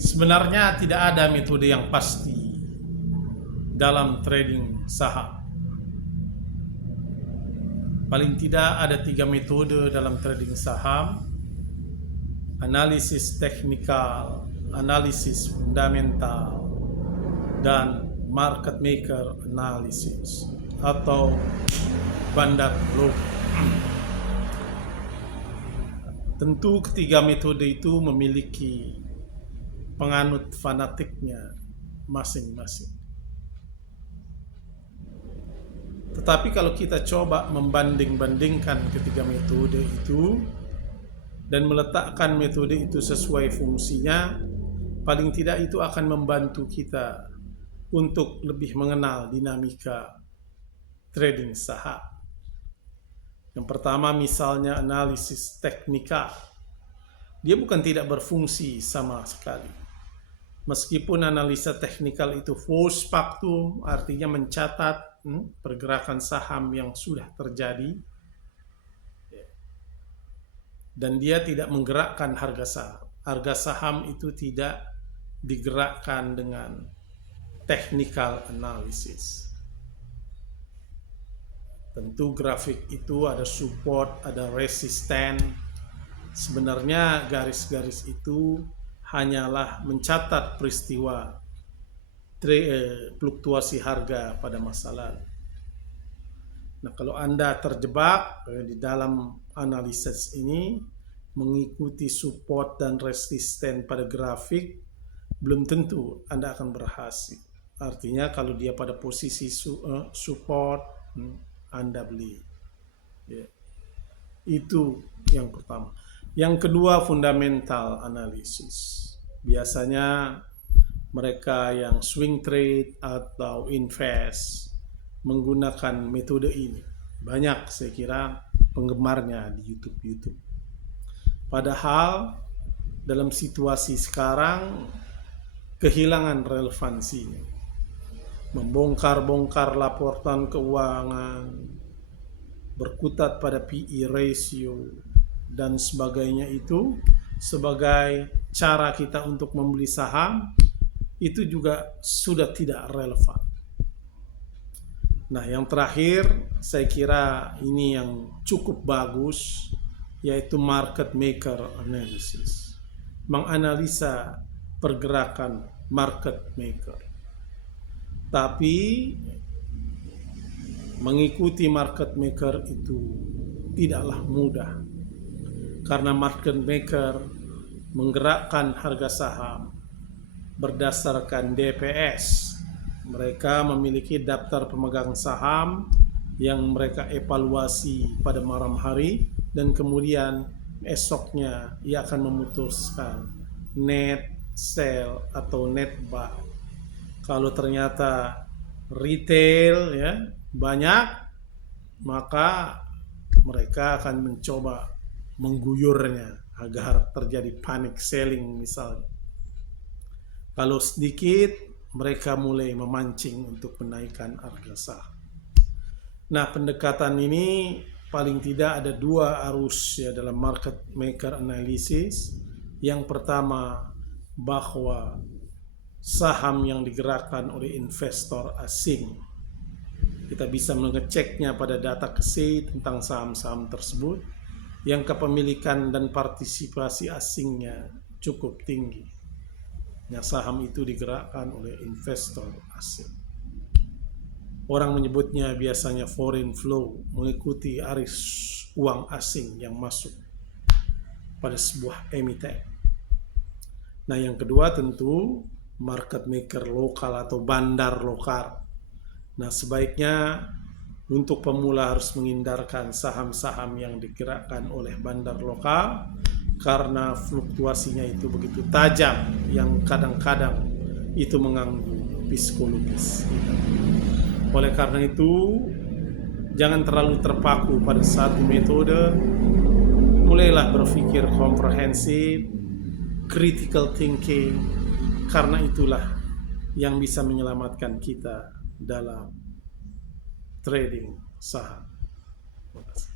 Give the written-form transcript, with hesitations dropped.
Sebenarnya tidak ada metode yang pasti dalam trading saham. Paling tidak ada 3 metode dalam trading saham: analisis teknikal, analisis fundamental, dan market maker analysis atau bandar logam. Tentu ketiga metode itu memiliki penganut fanatiknya masing-masing. Tetapi kalau kita coba membanding-bandingkan ketiga metode itu dan meletakkan metode itu sesuai fungsinya, paling tidak itu akan membantu kita untuk lebih mengenal dinamika trading saham. Yang pertama misalnya analisis teknikal. Dia bukan tidak berfungsi sama sekali. Meskipun analisa teknikal itu post factum, artinya mencatat pergerakan saham yang sudah terjadi, dan dia tidak menggerakkan harga saham. Harga saham itu tidak digerakkan dengan technical analysis. Tentu grafik itu ada support, ada resisten. Sebenarnya garis-garis itu hanyalah mencatat peristiwa fluktuasi harga pada masa lalu. Nah, kalau Anda terjebak di dalam analisis ini, mengikuti support dan resisten pada grafik, belum tentu Anda akan berhasil. Artinya kalau dia pada posisi support, Anda beli. Itu yang pertama. Yang kedua, fundamental analysis. Biasanya mereka yang swing trade atau invest menggunakan metode ini. Banyak saya kira penggemarnya di YouTube. Padahal dalam situasi sekarang kehilangan relevansinya. Membongkar-bongkar laporan keuangan, berkutat pada PE ratio, dan sebagainya itu sebagai cara kita untuk membeli saham, itu juga sudah tidak relevan. Nah, yang terakhir saya kira ini yang cukup bagus, yaitu market maker analysis. Menganalisa pergerakan market maker. Tapi mengikuti market maker itu tidaklah mudah. Karena market maker menggerakkan harga saham berdasarkan DPS. Mereka memiliki daftar pemegang saham yang mereka evaluasi pada malam hari, dan kemudian esoknya ia akan memutuskan net sell atau net buy. Kalau ternyata retail banyak, maka mereka akan mencoba mengguyurnya agar terjadi panic selling misalnya. Kalau sedikit, mereka mulai memancing untuk menaikkan harga saham. Nah, pendekatan ini paling tidak ada 2 arus dalam market maker analysis. Yang pertama, bahwa saham yang digerakkan oleh investor asing, kita bisa mengeceknya pada data KSEI tentang saham-saham tersebut yang kepemilikan dan partisipasi asingnya cukup tinggi. Nah, saham itu digerakkan oleh investor asing. Orang menyebutnya biasanya foreign flow, mengikuti arus uang asing yang masuk pada sebuah emiten. Nah, yang kedua tentu market maker lokal atau bandar lokal. Nah, sebaiknya untuk pemula harus menghindarkan saham-saham yang digerakkan oleh bandar lokal karena fluktuasinya itu begitu tajam yang kadang-kadang itu mengganggu psikologis kita. Oleh karena itu, jangan terlalu terpaku pada satu metode. Mulailah berpikir komprehensif, critical thinking, karena itulah yang bisa menyelamatkan kita dalam trading saham. Terima kasih.